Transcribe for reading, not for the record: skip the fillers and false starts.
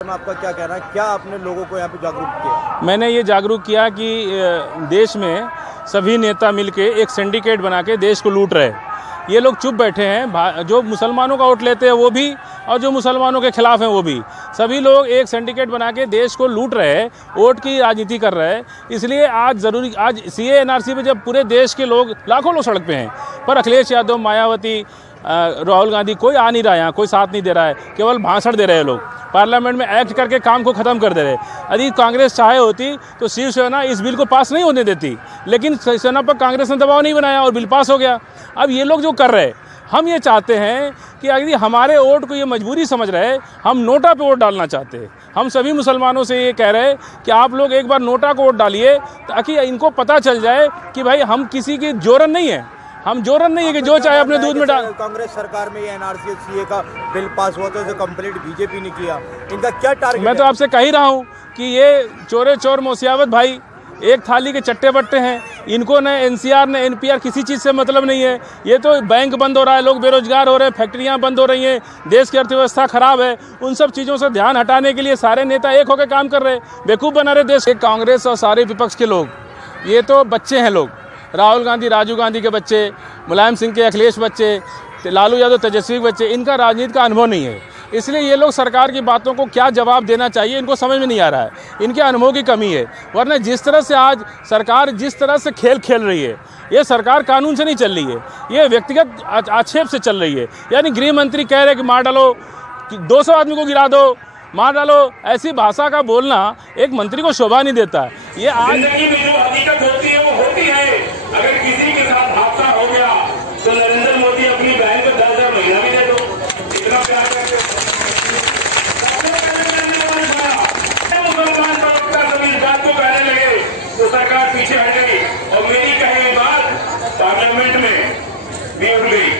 आपका क्या कहना है, क्या आपने लोगों को यहाँ पे जागरूक किया? मैंने ये जागरूक किया कि देश में सभी नेता मिलके एक सिंडिकेट बना के देश को लूट रहे। ये लोग चुप बैठे हैं, जो मुसलमानों का वोट लेते हैं वो भी और जो मुसलमानों के खिलाफ हैं वो भी, सभी लोग एक सिंडिकेट बना के देश को लूट रहे हैं, वोट की राजनीति कर रहे हैं। इसलिए आज सीए एनआरसी पे जब पूरे देश के लोग लाखों लोग सड़क पे हैं, पर अखिलेश यादव, मायावती, राहुल गांधी कोई आ नहीं रहा है, यहाँ कोई साथ नहीं दे रहा है, केवल भाषण दे रहे हैं लोग, पार्लियामेंट में एक्ट करके काम को ख़त्म कर दे रहे। यदि कांग्रेस चाहे होती तो शिवसेना इस बिल को पास नहीं होने देती, लेकिन शिवसेना पर कांग्रेस ने दबाव नहीं बनाया और बिल पास हो गया। अब ये लोग जो कर रहे हैं, हम ये चाहते हैं कि यदि हमारे वोट को ये मजबूरी समझ रहे, हम नोटा पे वोट डालना चाहते हैं। हम सभी मुसलमानों से ये कह रहे हैं कि आप लोग एक बार नोटा को वोट डालिए, ताकि इनको पता चल जाए कि भाई हम किसी की जोरन नहीं है, हम जोरन नहीं है कि जो चाहे अपने दूध में डाल। कांग्रेस सरकार में ये एनआरसी सीए का बिल पास हुआ तो कंप्लीट बीजेपी ने किया, इनका क्या टारगेट? मैं तो आपसे कह ही रहा हूँ कि ये चोरे चोर मौसियावत भाई एक थाली के चट्टे बट्टे हैं। इनको न एनसीआर न एनपीआर किसी चीज़ से मतलब नहीं है। ये तो बैंक बंद हो रहा है, लोग बेरोजगार हो रहे हैं, फैक्ट्रियाँ बंद हो रही हैं, देश की अर्थव्यवस्था खराब है, उन सब चीज़ों से ध्यान हटाने के लिए सारे नेता एक होकर काम कर रहे हैं, बेवकूफ़ बना रहे देश के। कांग्रेस और सारे विपक्ष के लोग ये तो बच्चे हैं, लोग राहुल गांधी, राजीव गांधी के बच्चे, मुलायम सिंह के अखिलेश बच्चे, लालू यादव, तेजस्वी के बच्चे, इनका राजनीति का अनुभव नहीं है। इसलिए ये लोग सरकार की बातों को क्या जवाब देना चाहिए इनको समझ में नहीं आ रहा है, इनके अनुभव की कमी है। वरना जिस तरह से आज सरकार जिस तरह से खेल खेल रही है, ये सरकार कानून से नहीं चल रही है, ये व्यक्तिगत आक्षेप से चल रही है। यानी गृह मंत्री कह रहे कि मार डालो, 200 आदमी को गिरा दो, मार डालो, ऐसी भाषा का बोलना एक मंत्री को शोभा नहीं देता है। ये आज जिंदगी में जो हकीकत होती है वो होती है। अगर किसी के साथ हादसा हो गया तो नरेंद्र मोदी अपनी बहन को 10,000 महीना भी दे दो, इतना प्यार करते हो। मुसलमान प्रवक्ता जब इस बात को कहने लगे तो सरकार पीछे हट गई और मेरी कही बात पार्लियामेंट में भी उठ गई।